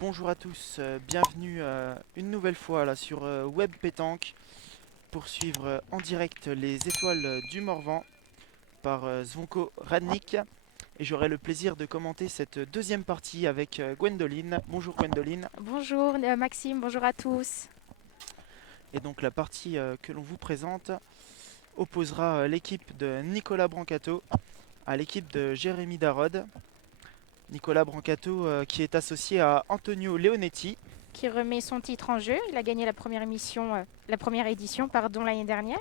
Bonjour à tous, bienvenue une nouvelle fois là sur Web Pétanque pour suivre en direct les étoiles du Morvan par Zvonko Radnik. Et j'aurai le plaisir de commenter cette deuxième partie avec Gwendoline. Bonjour Gwendoline. Bonjour Maxime, bonjour à tous. Et donc la partie que l'on vous présente opposera l'équipe de Nicolas Brancato à l'équipe de Jérémy Darod. Nicolas Brancato qui est associé à Antonio Leonetti. Qui remet son titre en jeu. Il a gagné la première édition l'année dernière.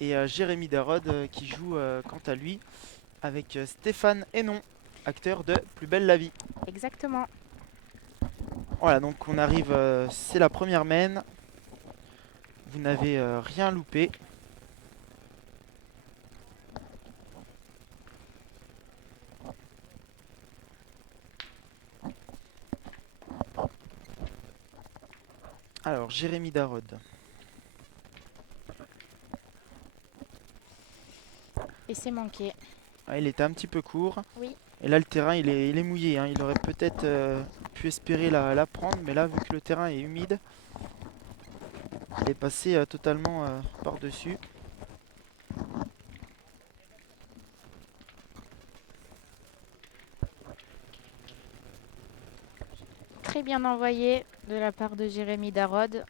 Et Jérémy Darod qui joue quant à lui avec Stéphane Hénon, acteur de Plus belle la vie. Exactement. Voilà, donc on arrive, c'est la première main. Vous n'avez rien loupé. Alors, Jérémy Darod. Et c'est manqué. Ah, il était un petit peu court. Oui, Et là, le terrain, il est mouillé, hein. Il aurait peut-être pu espérer la prendre, mais là, vu que le terrain est humide, il est passé totalement par-dessus. très bien envoyé de la part de Jérémy Darod.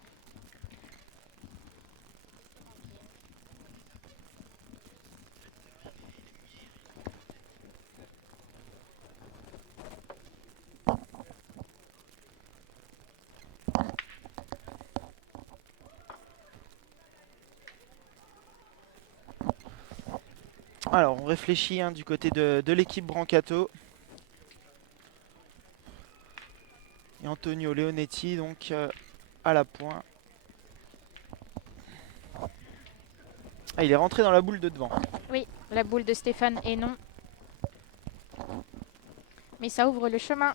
Alors, on réfléchit hein, du côté de l'équipe Brancato. Et Antonio Leonetti, donc, à la pointe. Ah, il est rentré dans la boule de devant. Oui, la boule de Stéphane Hénon. Mais ça ouvre le chemin.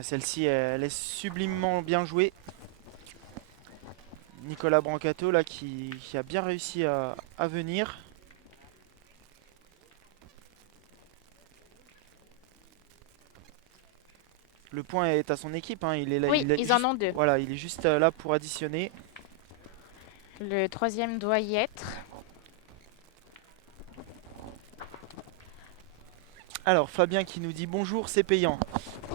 Celle-ci, elle est sublimement bien jouée. Nicolas Brancato là qui a bien réussi à venir. Le point est à son équipe, hein. Il est là, Oui, ils en juste, ont deux. voilà, il est juste là pour additionner. Le troisième doit y être. Alors Fabien qui nous dit bonjour, c'est payant.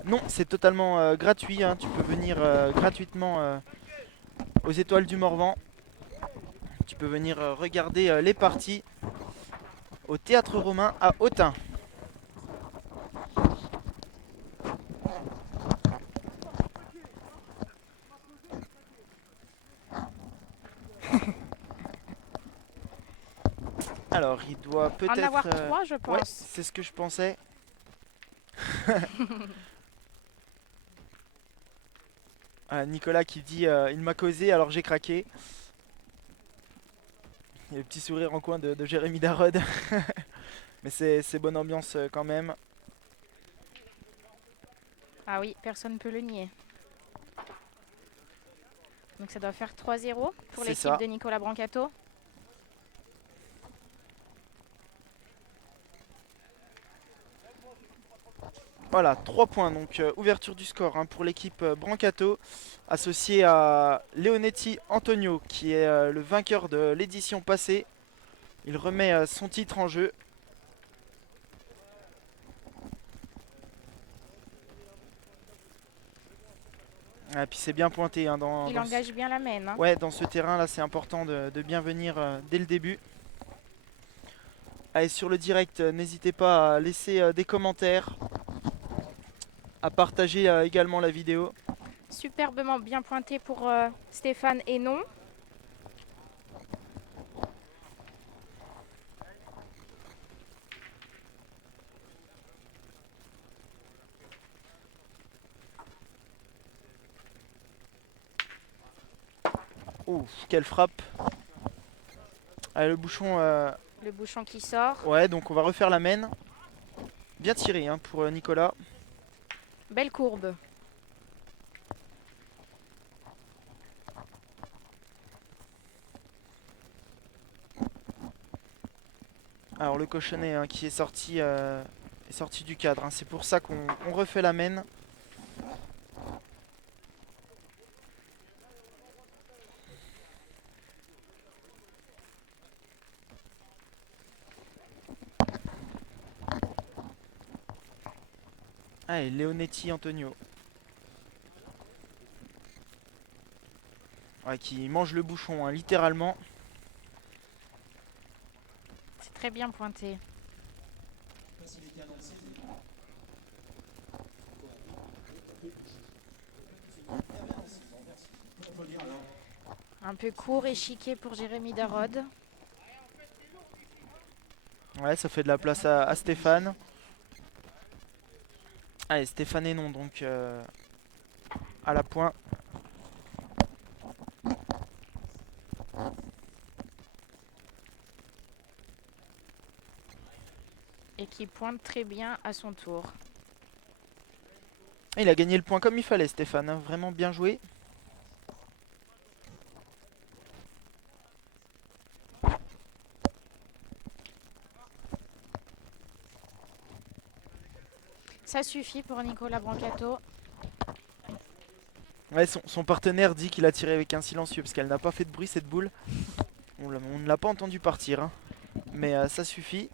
Non, c'est totalement gratuit, hein. Tu peux venir gratuitement aux Étoiles du Morvan. Tu peux venir regarder les parties au Théâtre Romain à Autun. Alors il doit En peut-être... avoir trois, je Ouais, pense. c'est ce que je pensais. Nicolas qui dit il m'a causé alors j'ai craqué. Il y a le petit sourire en coin de Jérémy Darod. Mais c'est bonne ambiance quand même. Ah oui, personne ne peut le nier. Donc ça doit faire 3-0 pour C'est l'équipe ça. de Nicolas Brancato. Voilà, 3 points. Donc ouverture du score hein, pour l'équipe Brancato. Associée à Leonetti Antonio qui est le vainqueur de l'édition passée. Il remet son titre en jeu. Et puis c'est bien pointé hein, Il engage bien la main, hein. ouais, dans ce terrain là, c'est important de bien venir dès le début. Allez, sur le direct, n'hésitez pas à laisser des commentaires, à partager également la vidéo. Superbement bien pointé pour Stéphane Hénon. Ouf, quelle frappe. Allez, le bouchon. Le bouchon qui sort. Ouais, donc on va refaire la main. Bien tiré hein, pour Nicolas. Belle courbe. Alors le cochonnet hein, qui est sorti du cadre, hein. C'est pour ça qu'on refait la main. Allez, Leonetti Antonio. Ouais, qui mange le bouchon, hein, littéralement. C'est très bien pointé. Un peu court et chiqué pour Jérémy Darod. Ouais, ça fait de la place à Stéphane. Allez, Stéphane et non, donc à la pointe. Et qui pointe très bien à son tour. Il a gagné le point comme il fallait, Stéphane, hein. Vraiment bien joué. Ça suffit pour Nicolas Brancato. Ouais, son partenaire dit qu'il a tiré avec un silencieux parce qu'elle n'a pas fait de bruit cette boule. On ne l'a pas entendu partir, hein. Mais ça suffit.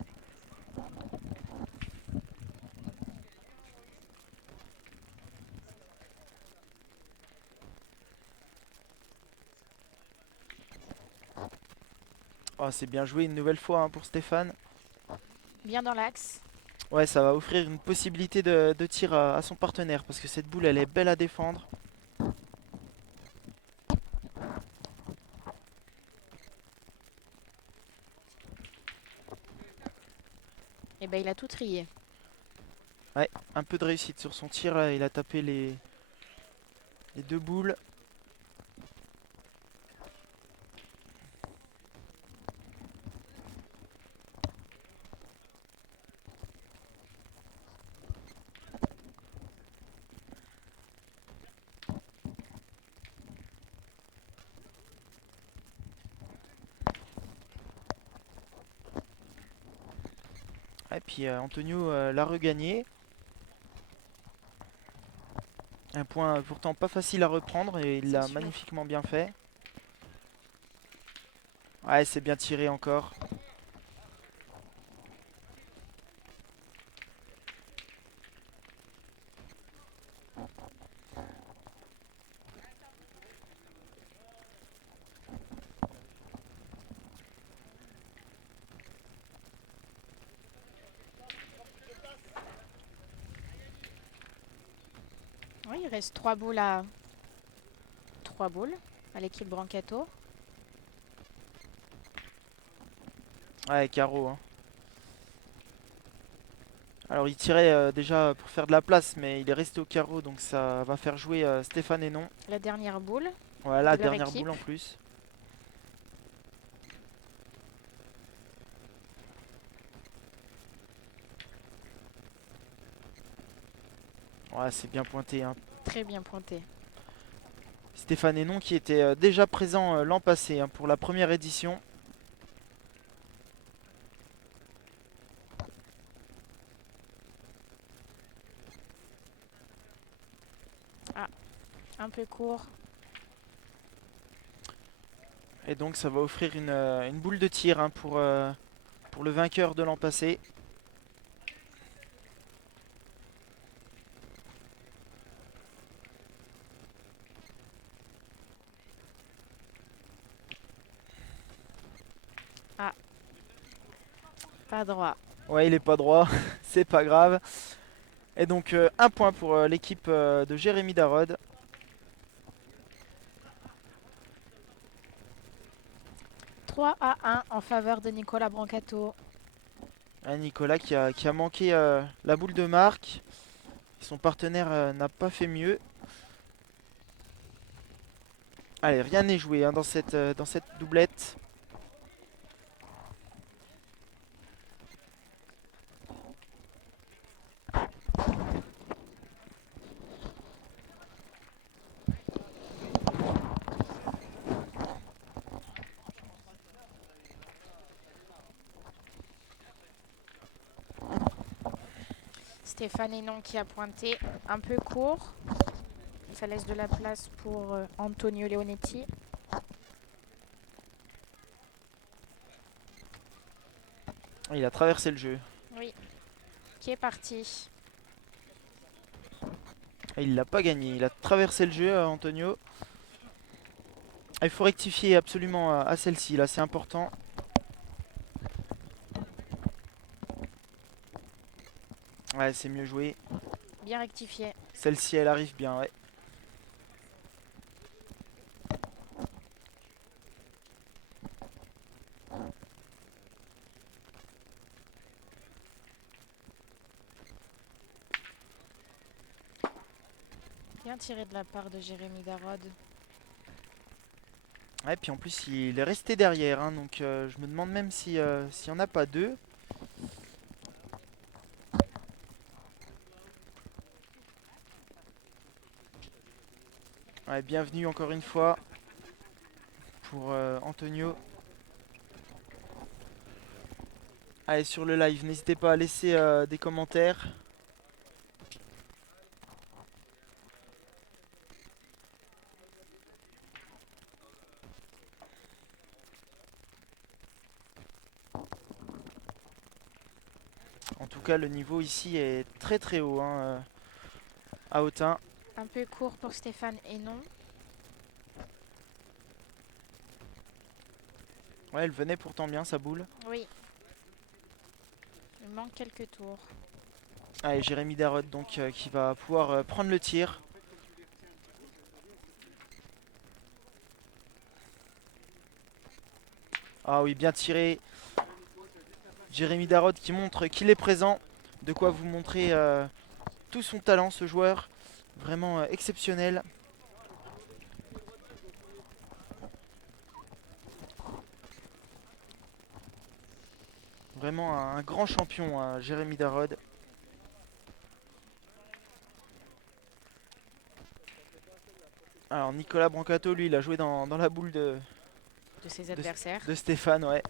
Oh, c'est bien joué une nouvelle fois hein, pour Stéphane. Bien dans l'axe. Ouais, ça va offrir une possibilité de tir à son partenaire parce que cette boule elle est belle à défendre. Et ben il a tout trié. Ouais, un peu de réussite sur son tir là, il a tapé les deux boules. Et puis Antonio l'a regagné. Un point pourtant pas facile à reprendre et il C'est l'a sûr. magnifiquement bien fait. Ouais, c'est bien tiré encore. Oui, il reste 3 boules à 3 boules à l'équipe Brancato. Ouais, carreau, hein. Alors il tirait déjà pour faire de la place, mais il est resté au carreau, donc ça va faire jouer Stéphane et non. La dernière boule Voilà, de leur dernière équipe. boule en plus. Ouais, c'est bien pointé, hein. Très bien pointé. Stéphane Hénon qui était déjà présent l'an passé hein, pour la première édition. Ah, un peu court. Et donc ça va offrir une boule de tir hein, pour le vainqueur de l'an passé. Ah, pas droit. Ouais, il est pas droit, c'est pas grave. Et donc un point pour l'équipe de Jérémy Darod. 3-1 en faveur de Nicolas Brancato. Nicolas qui a manqué la boule de marque. Son partenaire n'a pas fait mieux. Allez, rien n'est joué hein, dans cette doublette. Stéphane Hénon qui a pointé un peu court. Ça laisse de la place pour Antonio Leonetti. Il a traversé le jeu. Oui, qui est parti. Et il l'a pas gagné. Il a traversé le jeu, Antonio. Ah, il faut rectifier absolument à celle-ci, là, c'est important. Ouais, c'est mieux joué. Bien rectifié. Celle-ci, elle arrive bien, ouais. Bien tiré de la part de Jérémy Darod. Ouais, puis en plus, il est resté derrière, hein, donc je me demande même si, s'il n'y en a pas deux. Ouais, bienvenue encore une fois pour Antonio. Allez, sur le live, n'hésitez pas à laisser des commentaires. En tout cas, le niveau ici est très très haut, hein, à Autun. Un peu court pour Stéphane Hénon. Ouais, elle venait pourtant bien, sa boule. Oui. Il manque quelques tours. Allez, Jérémy Darod donc qui va pouvoir prendre le tir. Ah oui, bien tiré. Jérémy Darod qui montre qu'il est présent. De quoi vous montrer tout son talent, ce joueur. Vraiment exceptionnel. Vraiment un grand champion, Jérémy Darod. Alors Nicolas Brancato, lui, il a joué dans la boule De ses adversaires. de Stéphane, ouais.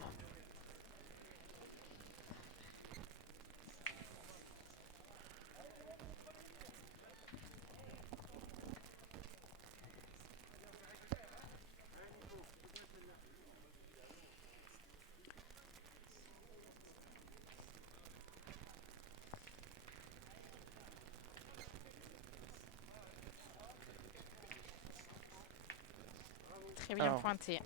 Très bien Alors, pointé.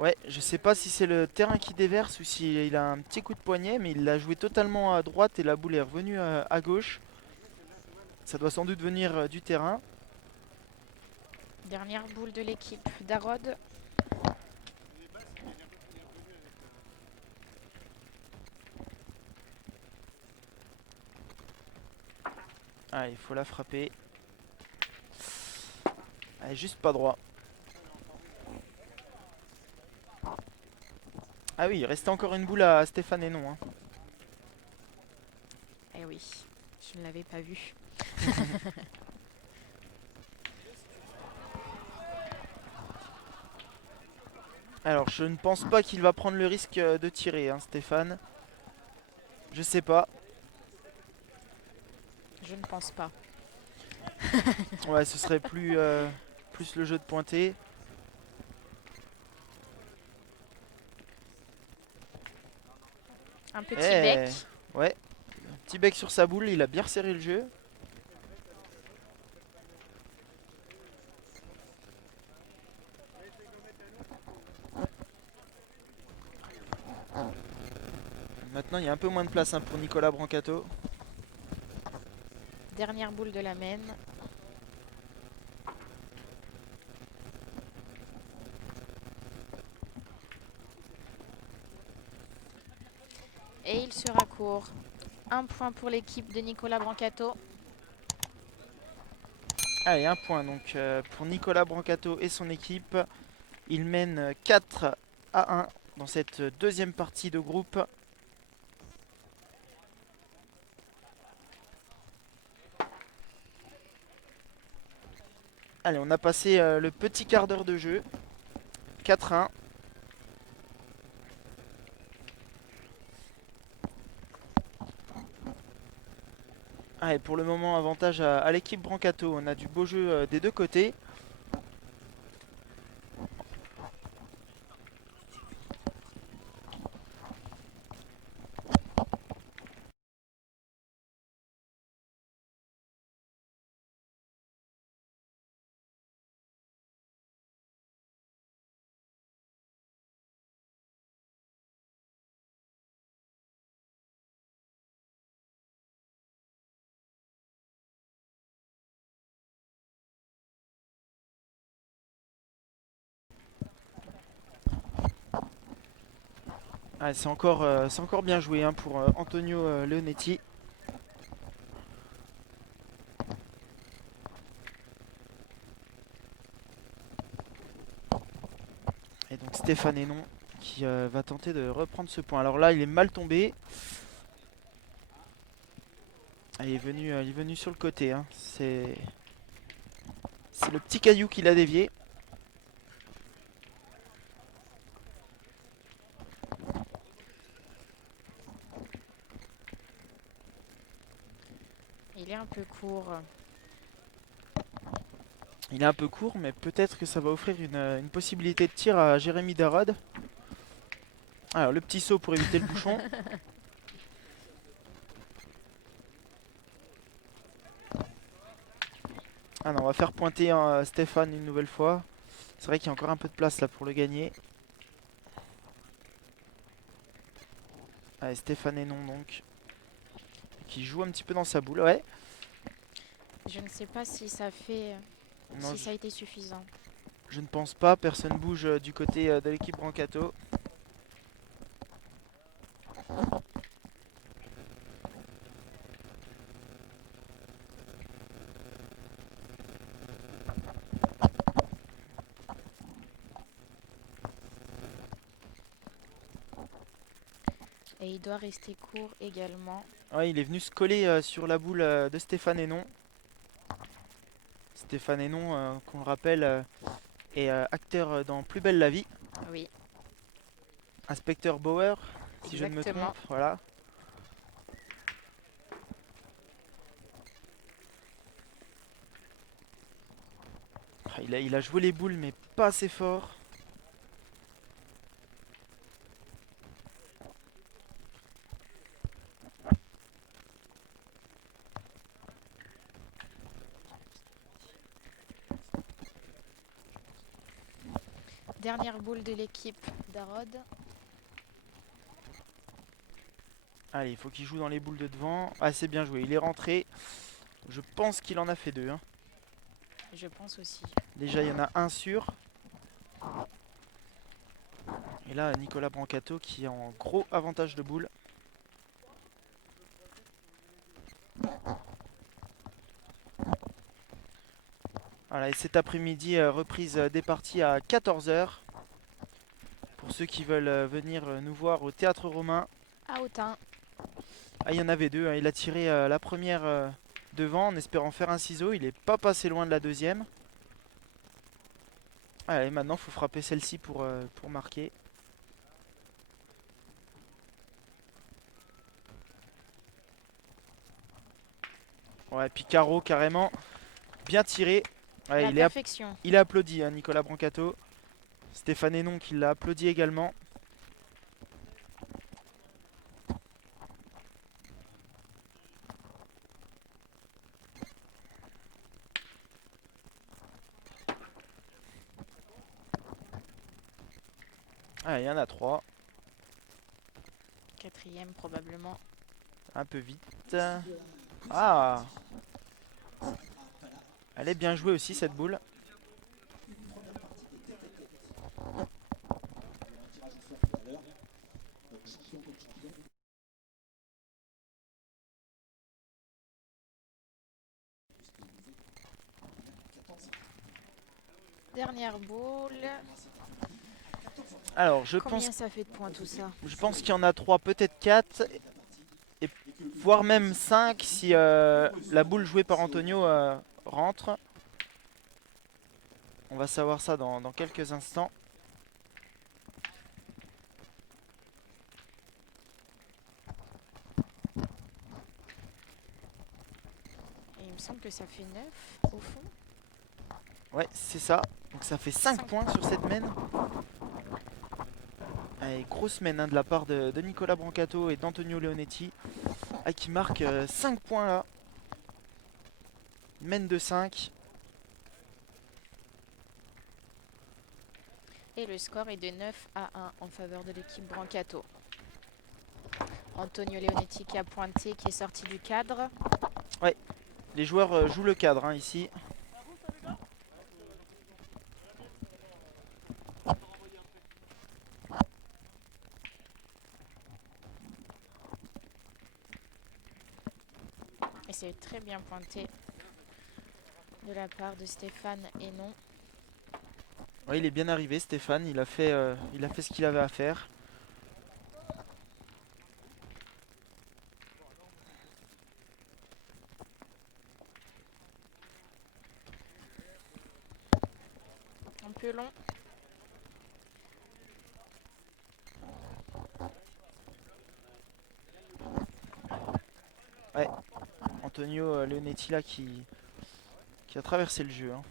ouais, je sais pas si c'est le terrain qui déverse ou s'il a un petit coup de poignet, mais il l'a joué totalement à droite et la boule est revenue à gauche. Ça doit sans doute venir du terrain. Dernière boule de l'équipe Darod. Ah, il faut la frapper. Ah, juste pas droit. Ah oui, il restait encore une boule à Stéphane Hénon, hein. Eh oui, je ne l'avais pas vu. Alors, je ne pense pas qu'il va prendre le risque de tirer, hein, Stéphane. Je sais pas. Je ne pense pas. Ouais, ce serait plus le jeu de pointer. Un petit Eh, bec. ouais. Un petit bec sur sa boule, il a bien resserré le jeu. Maintenant, il y a un peu moins de place, hein, pour Nicolas Brancato. Dernière boule de la main. Et il sera court. Un point pour l'équipe de Nicolas Brancato. Allez, un point donc pour Nicolas Brancato et son équipe. Il mène 4-1 dans cette deuxième partie de groupe. Allez, on a passé le petit quart d'heure de jeu. 4-1. Allez, pour le moment, avantage à l'équipe Brancato. On a du beau jeu des deux côtés. Ah, c'est encore bien joué hein, pour Antonio Leonetti. Et donc Stéphane Hénon qui va tenter de reprendre ce point. Alors là, il est mal tombé. Ah, il est venu sur le côté. Hein. C'est le petit caillou qui l'a dévié. Il est un peu court. Il est un peu court, mais peut-être que ça va offrir une possibilité de tir à Jérémy Darod. Alors le petit saut pour éviter le bouchon. Ah non, on va faire pointer hein, Stéphane une nouvelle fois. C'est vrai qu'il y a encore un peu de place là pour le gagner. Allez, Stéphane Hénon donc. Qui joue un petit peu dans sa boule. Ouais. Je ne sais pas si ça fait, Non, si ça a été suffisant. je ne pense pas. Personne bouge du côté de l'équipe Brancato. Et il doit rester court également. Ouais, il est venu se coller sur la boule de Stéphane Hénon. Stéphane Hénon, qu'on le rappelle, est acteur dans Plus belle la vie. Oui, Inspecteur Bauer, si je ne me exactement. trompe. Voilà. Ah, il a joué les boules, mais pas assez fort. Dernière boule de l'équipe d'Arod. Allez, il faut qu'il joue dans les boules de devant. Ah, c'est bien joué. Il est rentré. Je pense qu'il en a fait deux. Hein. Je pense aussi. Déjà, il y en a un sûr. Et là, Nicolas Brancato qui est en gros avantage de boule. Voilà, et cet après-midi, reprise des parties à 14 h. Pour ceux qui veulent venir nous voir au Théâtre Romain. À Autun. Ah, il y en avait deux. Hein. Il a tiré la première devant en espérant faire un ciseau. Il n'est pas passé loin de la deuxième. Allez, maintenant, il faut frapper celle-ci pour marquer. Ouais, puis carreau carrément. Bien tiré. Ouais, La perfection. il est applaudi, hein, Nicolas Brancato. Stéphane Hénon qui l'a applaudi également. Ah, il y en a trois. Quatrième probablement. Un peu vite. Ah, elle est bien jouée aussi cette boule. Dernière boule. Alors, Combien ça fait de points tout ça? je pense qu'il y en a trois, peut-être quatre. Et voire même 5 si la boule jouée par Antonio rentre. On va savoir ça dans quelques instants. que ça fait 9 au fond. Ouais, c'est ça. Donc ça fait 5 5 points sur cette main. Allez, grosse main hein, de la part de Nicolas Brancato et d'Antonio Leonetti. Qui marque 5 points là. Main de 5. Et le score est de 9-1 en faveur de l'équipe Brancato. Antonio Leonetti qui a pointé, qui est sorti du cadre. Les joueurs jouent le cadre hein, ici. Et c'est très bien pointé de la part de Stéphane Hénon. Ouais, il est bien arrivé Stéphane, il a fait ce qu'il avait à faire. Un peu long. Antonio Leonetti là qui a traversé le jeu. Hein.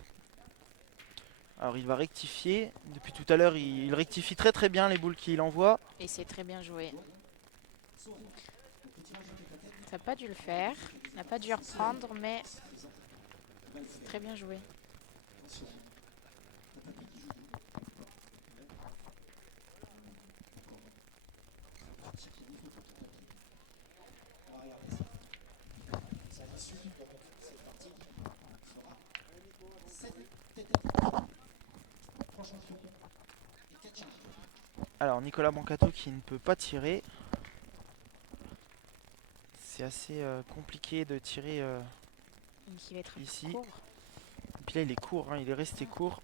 Alors il va rectifier. Depuis tout à l'heure, il rectifie très très bien les boules qu'il envoie. Et c'est très bien joué. Ça n'a pas dû le faire. Il n'a pas dû reprendre, mais c'est très bien joué. Alors Nicolas Brancato qui ne peut pas tirer. C'est assez compliqué de tirer Donc il va être ici. court. Et puis là il est court, hein, il est resté court.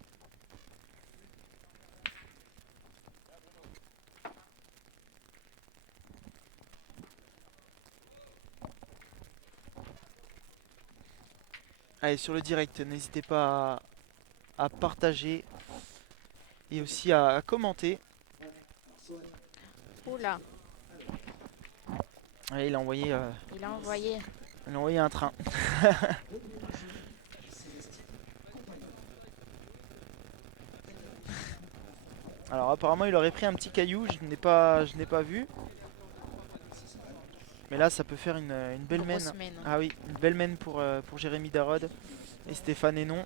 Allez, sur le direct, n'hésitez pas à partager et aussi à commenter. Oula, Allez, il a envoyé un train. Alors apparemment il aurait pris un petit caillou, je n'ai pas vu. Mais là ça peut faire une belle main. grosse main. Ah oui, une belle main pour Jérémy Darod et Stéphane Hénon.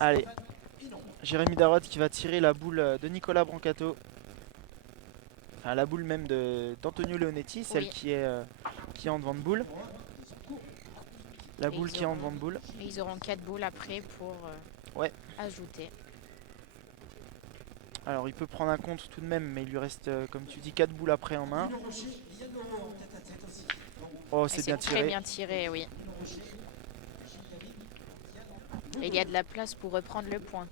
Allez, Jérémy Darod qui va tirer la boule de Nicolas Brancato. Enfin la boule même d'Antonio Leonetti, celle Oui. qui est en devant de boule. La Et boule ils qui est en auront- devant de boule. Et ils auront 4 boules après pour Ouais. ajouter. Alors il peut prendre un compte tout de même, mais il lui reste, comme tu dis, 4 boules après en main. Oh, Et c'est bien très tiré. bien tiré, oui. Et il y a de la place pour reprendre le point.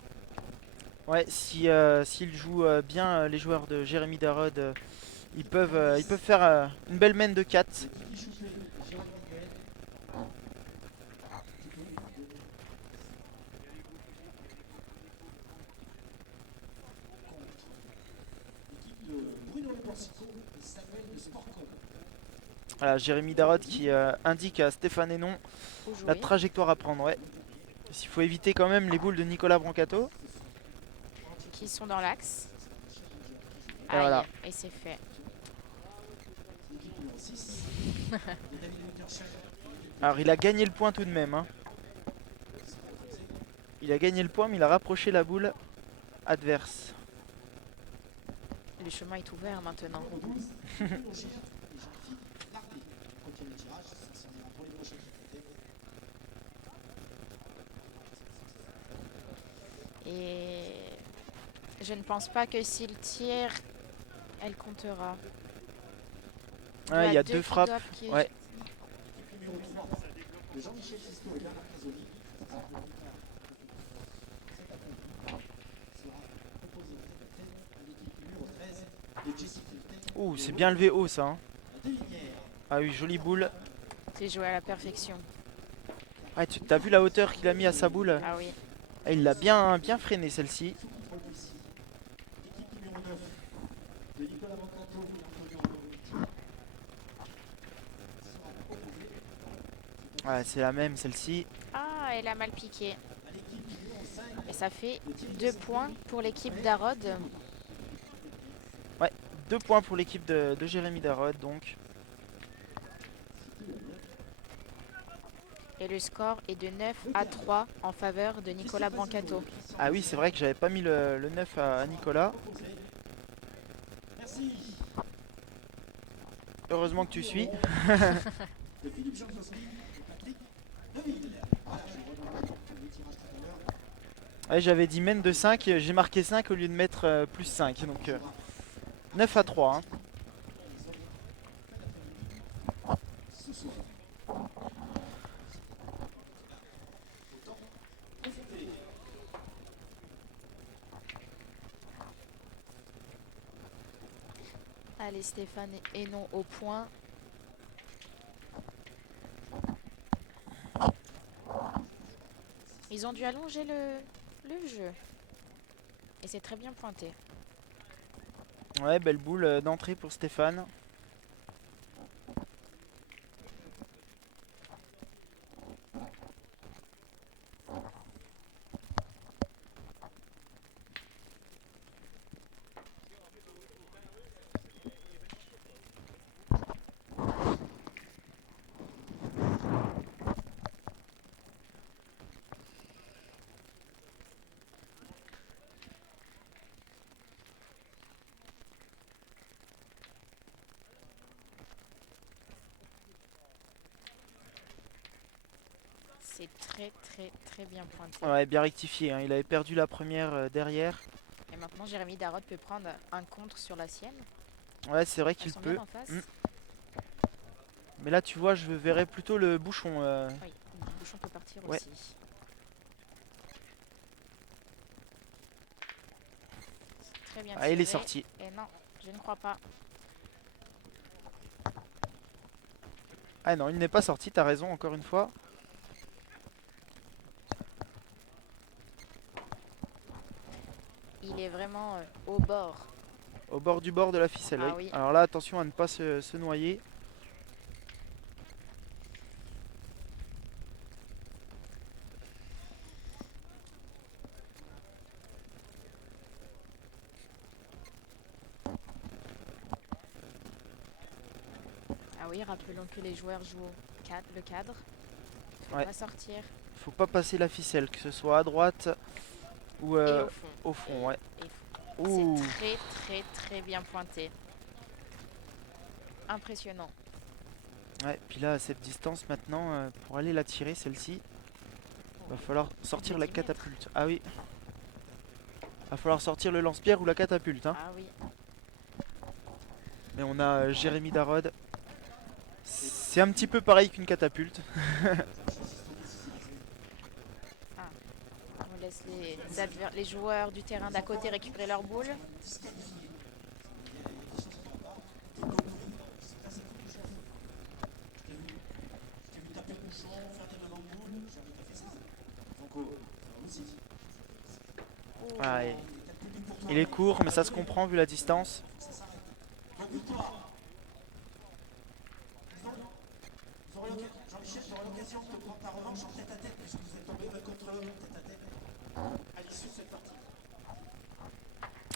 Ouais, si s'ils jouent bien les joueurs de Jérémy Darod, ils peuvent faire une belle main de 4. Voilà, Jérémy Darod qui indique à Stéphane Hénon Faut la jouer. trajectoire à prendre. Ouais. Il faut éviter quand même les boules de Nicolas Brancato. Qui sont dans l'axe. Et Aïe, voilà. et c'est fait. Alors il a gagné le point tout de même. Hein. Il a gagné le point, mais il a rapproché la boule adverse. Le chemin est ouvert maintenant. Et je ne pense pas que s'il tire, elle comptera. Ah, il y a deux deux qui frappes. doivent qui- Ouais. Ouh, c'est bien levé haut ça. Hein. Ah oui, jolie boule. C'est joué à la perfection. Ah, tu as vu la hauteur qu'il a mis à sa boule? Ah oui. Ah, il l'a bien freiné celle-ci. Ouais, c'est la même celle-ci. Ah, elle a mal piqué. Et ça fait 2 points pour l'équipe d'Arod. Ouais, 2 points pour l'équipe de Jérémy Darod donc. Et le score est de 9-3 en faveur de Nicolas Brancato. Ah oui, c'est vrai que j'avais pas mis le 9 à Nicolas. Heureusement que tu suis. Ouais, j'avais dit mène de 5, j'ai marqué 5 au lieu de mettre plus 5. Donc 9-3. Hein. Allez, Stéphane et non au point. Ils ont dû allonger le jeu. Et c'est très bien pointé. Ouais, belle boule d'entrée pour Stéphane. C'est très très très bien pointé. Ouais, bien rectifié. Hein. Il avait perdu la première derrière. Et maintenant, Jérémy Darod peut prendre un contre sur la sienne. Ouais, c'est vrai Elles qu'il sont peut. bien en face. Mais là, tu vois, je verrais plutôt le bouchon. Oui, le bouchon peut partir Ouais. aussi. Très bien Ah, il est tiré. sorti. Et non, je ne crois pas. Ah non, il n'est pas sorti, t'as raison, encore une fois. Il est vraiment au bord. Au bord du bord de la ficelle, Ah oui. oui. Alors là, attention à ne pas se noyer. Ah oui, rappelons que les joueurs jouent le cadre. Il ne faut Ouais. pas sortir. Faut pas passer la ficelle, que ce soit à droite ou Et au fond. au fond, ouais. C'est Ouh. très très très bien pointé. Impressionnant. Ouais, puis là, à cette distance maintenant, pour aller la tirer, celle-ci, va falloir sortir De la 10 mètres. catapulte. Ah oui. Va falloir sortir le lance-pierre ou la catapulte. Hein. Ah oui. Mais on a Jérémy Darod. C'est un petit peu pareil qu'une catapulte. Ah. On laisse les joueurs du terrain d'à côté récupérer leur boule. Ah, Oh. il est court, mais ça se comprend vu la distance.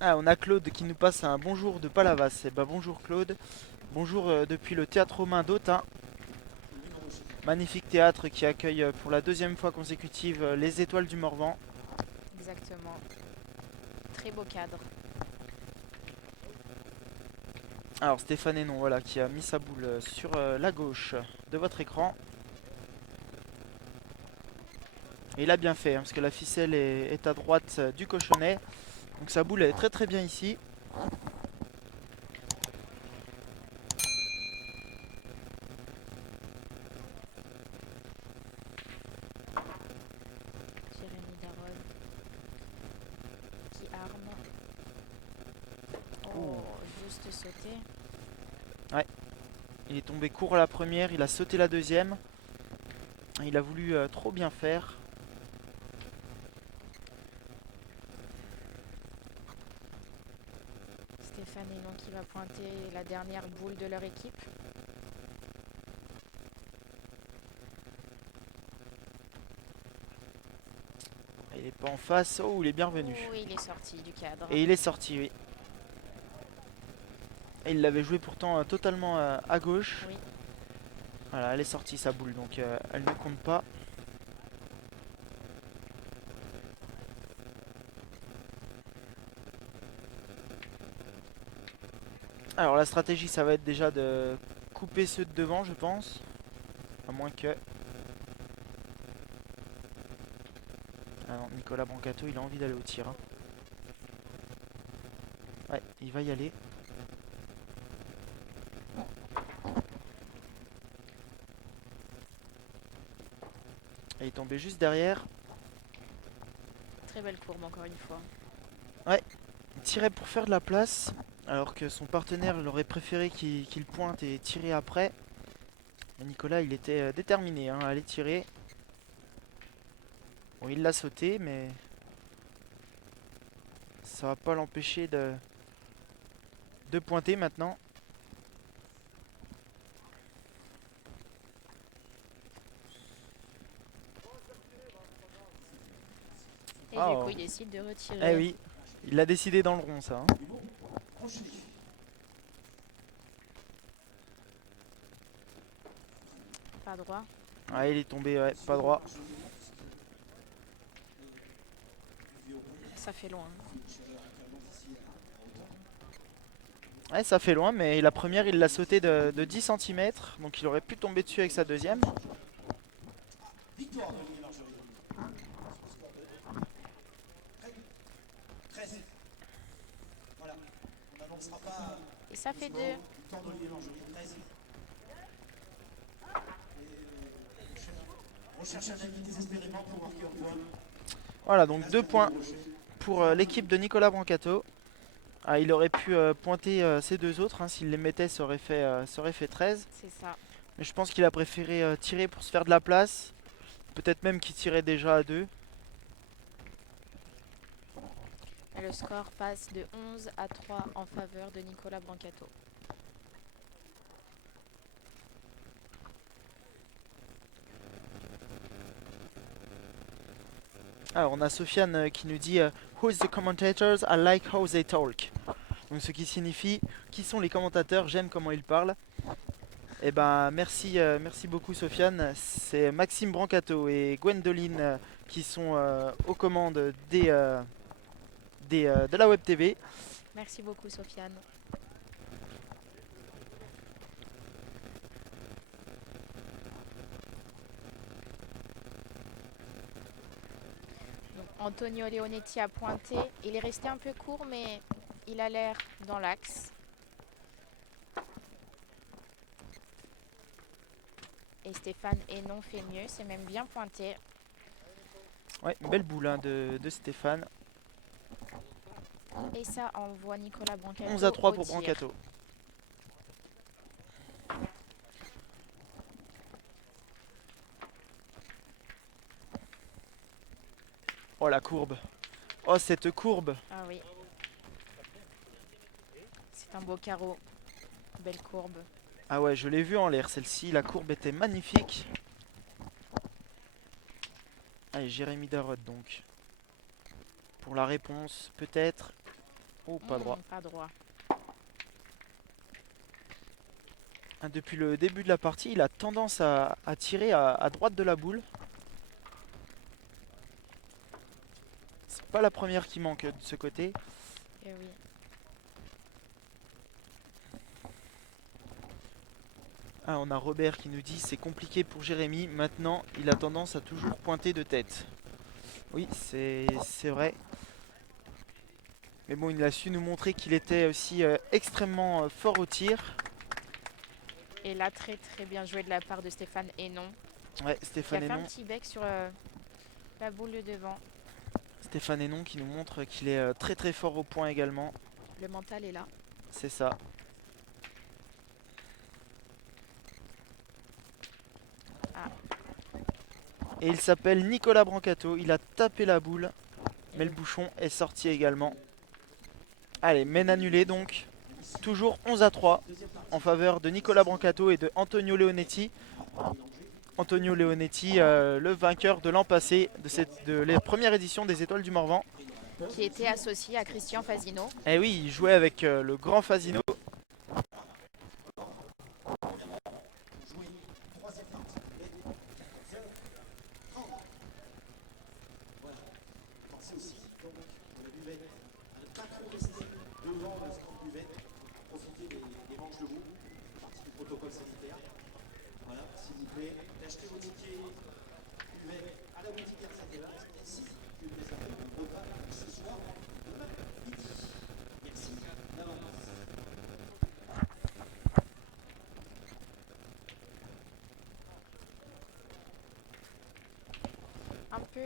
Ah, on a Claude qui nous passe un bonjour de Palavas. Eh ben, bonjour Claude. Bonjour depuis le théâtre romain d'Autun. Magnifique théâtre qui accueille pour la deuxième fois consécutive les étoiles du Morvan. Exactement. Très beau cadre. Alors Stéphane Hénon, voilà, qui a mis sa boule sur la gauche de votre écran. Et il a bien fait, hein, parce que la ficelle est à droite du cochonnet. Donc sa boule est très très bien ici. Jérémy Darod qui arme. Oh, juste sauté. Il est tombé court à la première, il a sauté la deuxième. Il a voulu trop bien faire. Stéphane Hénon qui va pointer la dernière boule de leur équipe. il est pas en face. Oh, il est bien revenu. Oh, il est sorti du cadre. Et il est sorti, oui. Et il l'avait joué pourtant totalement à gauche. Oui. Voilà, elle est sortie sa boule, donc elle ne compte pas. Alors la stratégie, ça va être déjà de couper ceux de devant, je pense. À moins que... Ah non, Nicolas Brancato, il a envie d'aller au tir. Hein. Ouais, il va y aller. Et il est tombé juste derrière. Très belle courbe encore une fois. Il tirait pour faire de la place, alors que son partenaire l'aurait préféré qu'il pointe et tirer après. Et Nicolas, il était déterminé hein, à aller tirer. Bon, il l'a sauté, mais ça va pas l'empêcher de pointer maintenant. Et Ah, du oh. coup, il décide de Eh retirer. oui, il l'a décidé dans le rond, ça. Hein. Pas droit. Ah, il est tombé, ouais, pas droit. Ça fait loin. Ouais, ça fait loin, mais la première, il l'a sauté de 10 cm, donc il aurait pu tomber dessus avec sa deuxième. Et ça fait 2. Voilà, donc 2 points pour l'équipe de Nicolas Brancato. Ah, il aurait pu pointer ces deux autres, hein, s'il les mettait, ça aurait fait 13. C'est ça. Mais je pense qu'il a préféré tirer pour se faire de la place. Peut-être même qu'il tirait déjà à 2. Et le score passe de 11 à 3 en faveur de Nicolas Brancato. Alors on a Sofiane qui nous dit Who is the commentators? I like how they talk. Donc ce qui signifie qui sont les commentateurs, j'aime comment ils parlent. Et ben merci, merci beaucoup Sofiane. C'est Maxime Brancato et Gwendoline qui sont aux commandes de la Web TV. Merci beaucoup, Sofiane. Donc, Antonio Leonetti a pointé. Il est resté un peu court, mais il a l'air dans l'axe. Et Stéphane Hénon fait mieux, c'est même bien pointé. Ouais, une belle boule hein, de Stéphane. Et ça envoie Nicolas Brancato 11 à 3 au pour tir. Brancato. Oh la courbe. Oh cette courbe. Ah oui. C'est un beau carreau. Belle courbe. Ah ouais, je l'ai vu en l'air celle-ci. La courbe était magnifique. Allez, Jérémy Darod donc. Pour la réponse, peut-être. Oh, pas droit. Pas droit. Ah, depuis le début de la partie, il a tendance à tirer à droite de la boule. C'est pas la première qui manque de ce côté. Eh oui. Ah, on a Robert qui nous dit c'est compliqué pour Jérémy. Maintenant, il a tendance à toujours pointer de tête. Oui, c'est vrai. Mais bon, il a su nous montrer qu'il était aussi extrêmement fort au tir. Et là, très très bien joué de la part de Stéphane Hénon. Ouais, Qui a Stéphane fait un Hénon. petit bec sur la boule de devant. Stéphane Hénon qui nous montre qu'il est très très fort au point également. Le mental est là. C'est ça. Ah. Et il s'appelle Nicolas Brancato. Il a tapé la boule. Mais le bouchon est sorti également. Allez, mène annulée donc. Toujours 11 à 3 en faveur de Nicolas Brancato et de Antonio Leonetti. Antonio Leonetti, le vainqueur de l'an passé de la première édition des Étoiles du Morvan. Qui était associé à Christian Fasino. Et oui, il jouait avec le grand Fasino. Un peu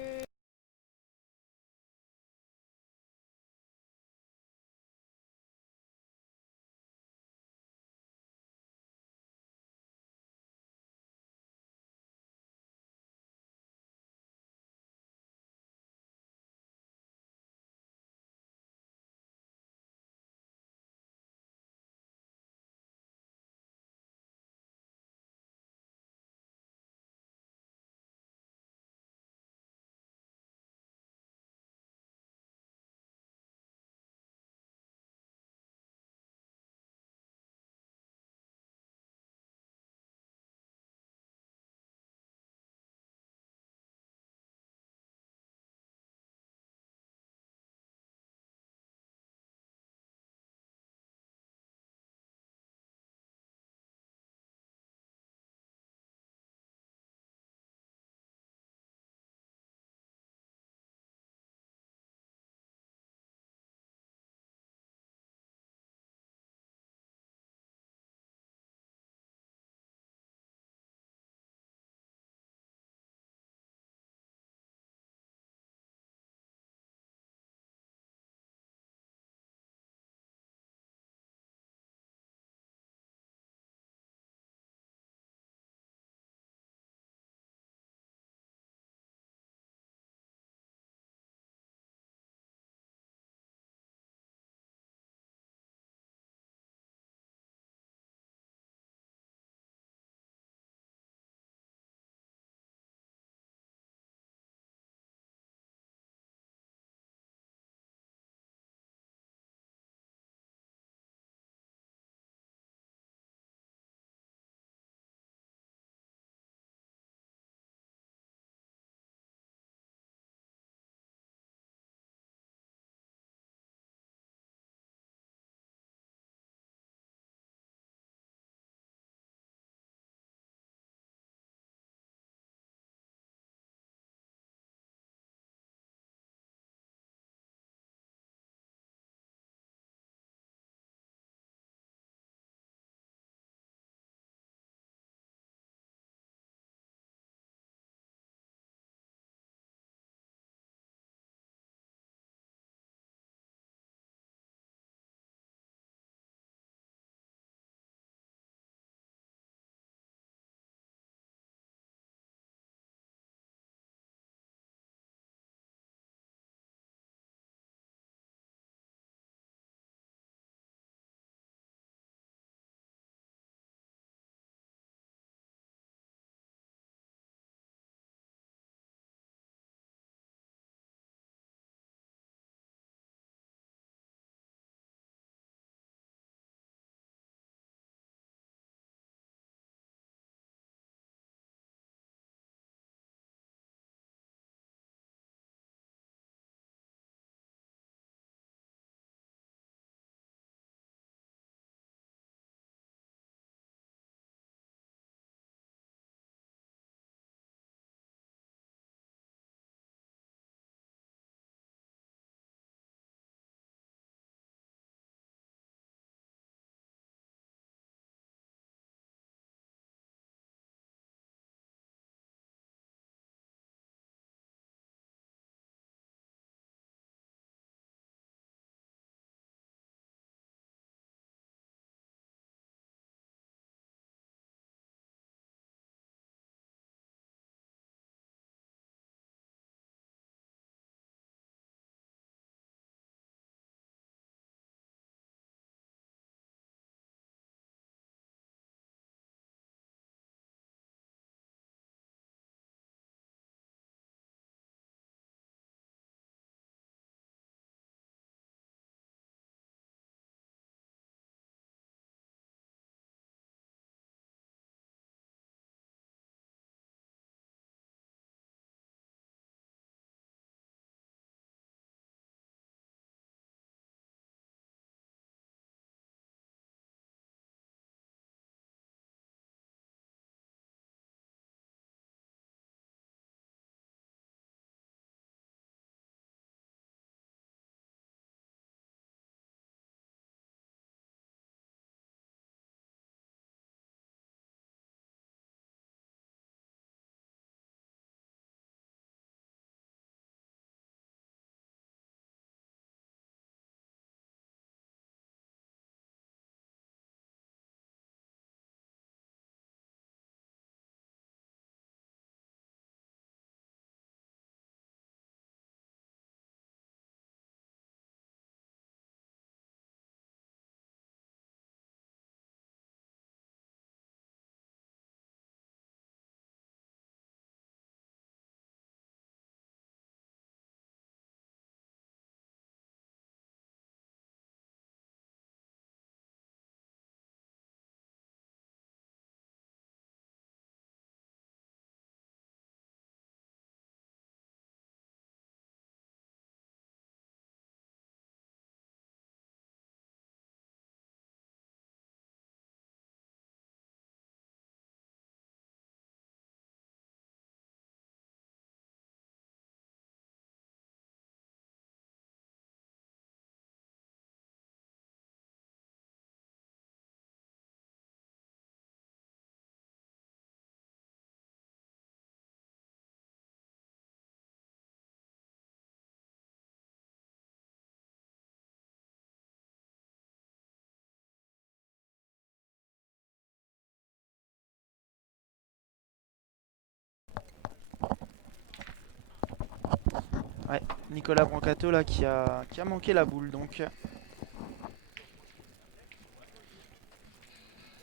Ouais, Nicolas Brancato là qui a manqué la boule donc.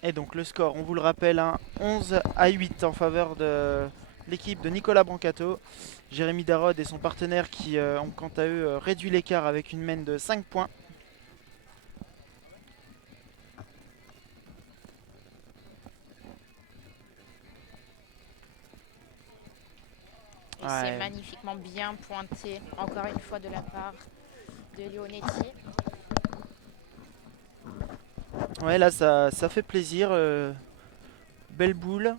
Et donc le score, on vous le rappelle, hein, 11-8 en faveur de l'équipe de Nicolas Brancato. Jérémy Darod et son partenaire qui ont quant à eux réduit l'écart avec une mène de 5 points. Et c'est magnifiquement bien pointé, encore une fois de la part de Leonetti. Ouais, là ça fait plaisir. Belle boule.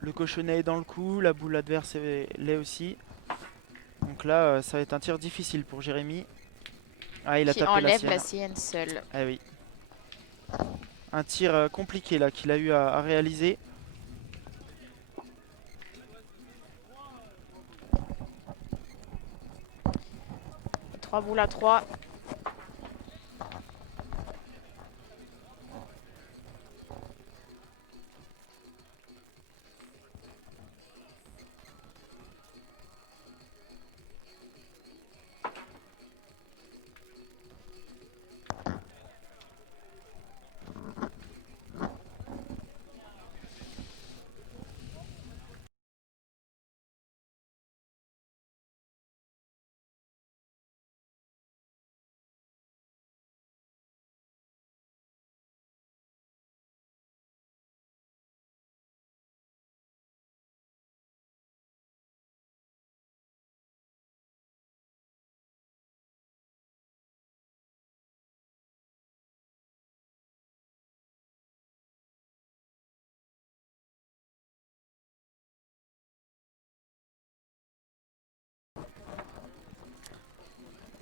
Le cochonnet est dans le coup, la boule adverse l'est aussi. Donc là, ça va être un tir difficile pour Jérémy. Ah, il a Qui tapé la enlève sienne. la sienne seule. Ah oui. Un tir compliqué là qu'il a eu à réaliser. Trois boules à 3.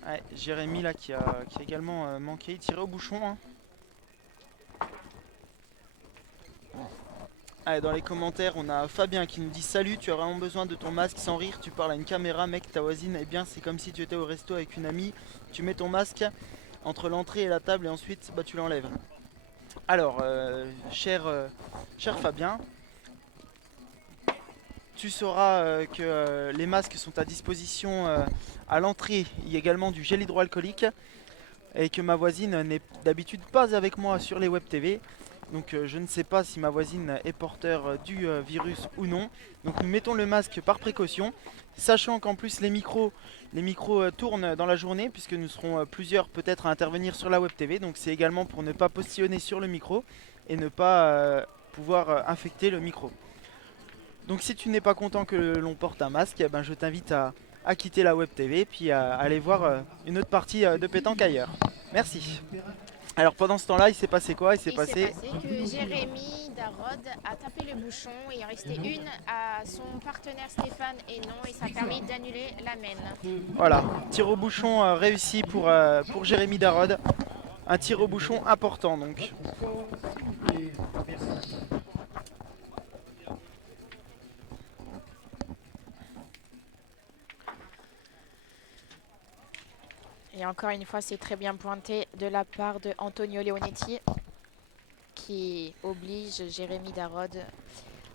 Ouais, Jérémy là qui a également manqué, il tirait au bouchon. Hein. Allez, dans les commentaires, on a Fabien qui nous dit: salut, tu as vraiment besoin de ton masque sans rire, tu parles à une caméra, mec, ta voisine, eh bien c'est comme si tu étais au resto avec une amie, tu mets ton masque entre l'entrée et la table et ensuite bah, tu l'enlèves. Alors, cher Fabien, tu sauras que les masques sont à disposition à l'entrée. Il y a également du gel hydroalcoolique et que ma voisine n'est d'habitude pas avec moi sur les web TV. Donc je ne sais pas si ma voisine est porteur du virus ou non. Donc nous mettons le masque par précaution, sachant qu'en plus les micros tournent dans la journée puisque nous serons plusieurs peut-être à intervenir sur la web TV. Donc c'est également pour ne pas postillonner sur le micro et ne pas pouvoir infecter le micro. Donc si tu n'es pas content que l'on porte un masque, eh ben, je t'invite à quitter la web TV puis à aller voir une autre partie de pétanque ailleurs. Merci. Alors pendant ce temps-là, il s'est passé quoi? Il s'est Il s'est passé... passé que Jérémy Darod a tapé le bouchon et il en restait une à son partenaire Stéphane et non, et ça a permis d'annuler la mène. Voilà, tir au bouchon réussi pour Jérémy Darod. Un tir au bouchon important donc. Et encore une fois, c'est très bien pointé de la part de Antonio Leonetti qui oblige Jérémy Darod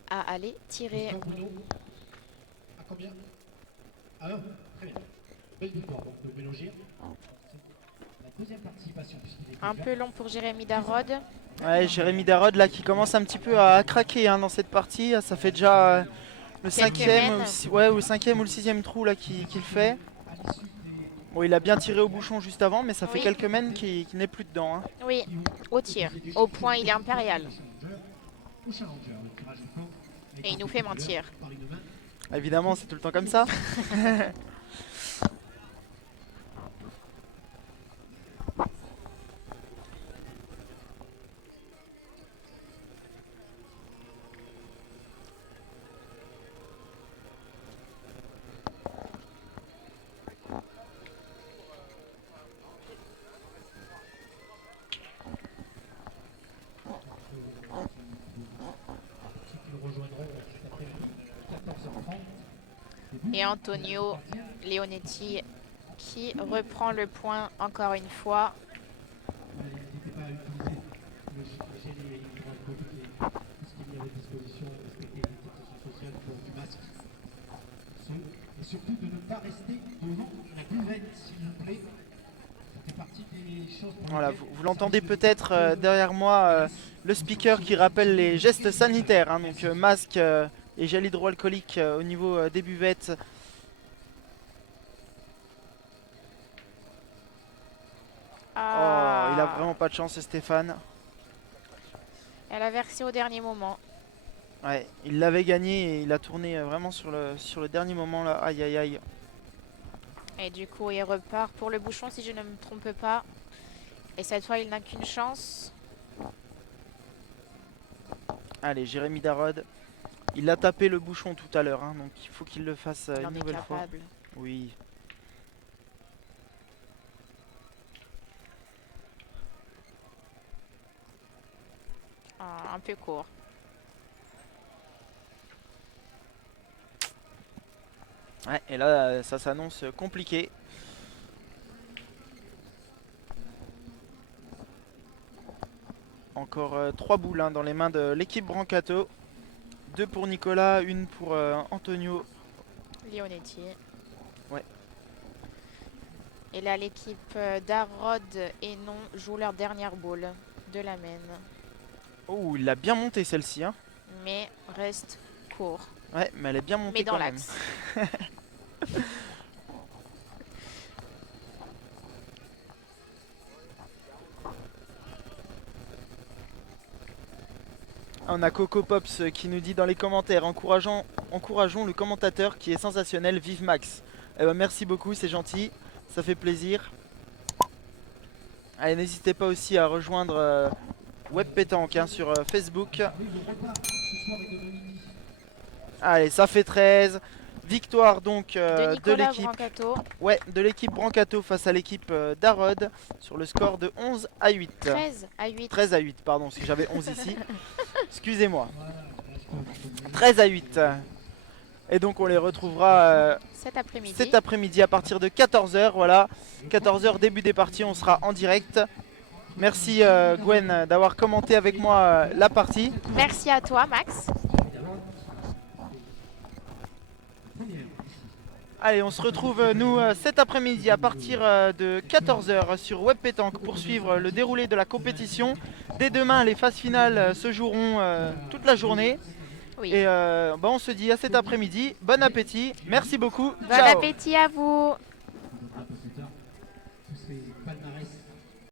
à aller tirer. À combien? Ah non, très bien. Belle victoire donc de Mélonger. La deuxième participation puisqu'il est Un peu long pour Jérémy Darod. Ouais, Jérémy Darod là qui commence un petit peu à craquer hein, dans cette partie. Ça fait déjà le cinquième, ouais, ou le cinquième ou le sixième trou là qu'il fait. Bon, il a bien tiré au bouchon juste avant, mais ça fait quelques mènes qui n'est plus dedans. Hein. Oui, au tir. Au point, il est impérial. Et il nous fait mentir. Évidemment, c'est tout le temps comme ça. Et Antonio Leonetti qui reprend le point encore une fois. surtout de ne pas rester devant la buvette, s'il vous plaît. Ça fait partie des choses pour Voilà, lesquelles vous l'entendez peut-être derrière moi, le speaker qui rappelle les gestes sanitaires, hein, donc masque et gel hydroalcoolique au niveau des buvettes. Oh, il a Ah, vraiment pas de chance, Stéphane. elle a versé au dernier moment. Ouais, il l'avait gagné et il a tourné vraiment sur le dernier moment là. Aïe aïe aïe. Et du coup, il repart pour le bouchon si je ne me trompe pas. Et cette fois, il n'a qu'une chance. Allez, Jérémy Darod. Il a tapé le bouchon tout à l'heure, hein, donc il faut qu'il le fasse Il en une est nouvelle fois. capable. Oui. Ah, un peu court. Ouais, et là, ça s'annonce compliqué. Encore 3 boules hein, dans les mains de l'équipe Brancato. 2 pour Nicolas, 1 pour Antonio. Leonetti. Ouais. Et là, l'équipe d'Arod et non joue leur dernière boule de la main. Oh, il a bien monté celle-ci. Hein. Mais reste court. Ouais, mais elle est bien montée Mais dans quand même. l'axe. On a Coco Pops qui nous dit dans les commentaires encourageons le commentateur qui est sensationnel, vive Max. Eh ben, merci beaucoup, c'est gentil, ça fait plaisir. Allez, n'hésitez pas aussi à rejoindre Web Pétanque hein, sur Facebook. Oui, le repas ce soir est demain midi. Allez, ça fait 13. Victoire donc De de Nicolas l'équipe. Brancato. Ouais, de l'équipe Brancato face à l'équipe d'Arod sur le score de 11 à 8. 13 à 8. 13 à 8, pardon, parce que j'avais 11 ici. Excusez-moi. Voilà, je reste 13 à 8. Et donc on les retrouvera Cet après-midi. cet après-midi à partir de 14 h. Voilà, 14 h début des parties, on sera en direct. Merci Gwen d'avoir commenté avec moi la partie. Merci à toi, Max. Allez, on se retrouve nous cet après-midi à partir de 14 h sur Web Pétanque pour suivre le déroulé de la compétition. Dès demain, les phases finales se joueront toute la journée. Oui. Et on se dit à cet après-midi. Bon appétit. Merci beaucoup. Bon Ciao. appétit à vous.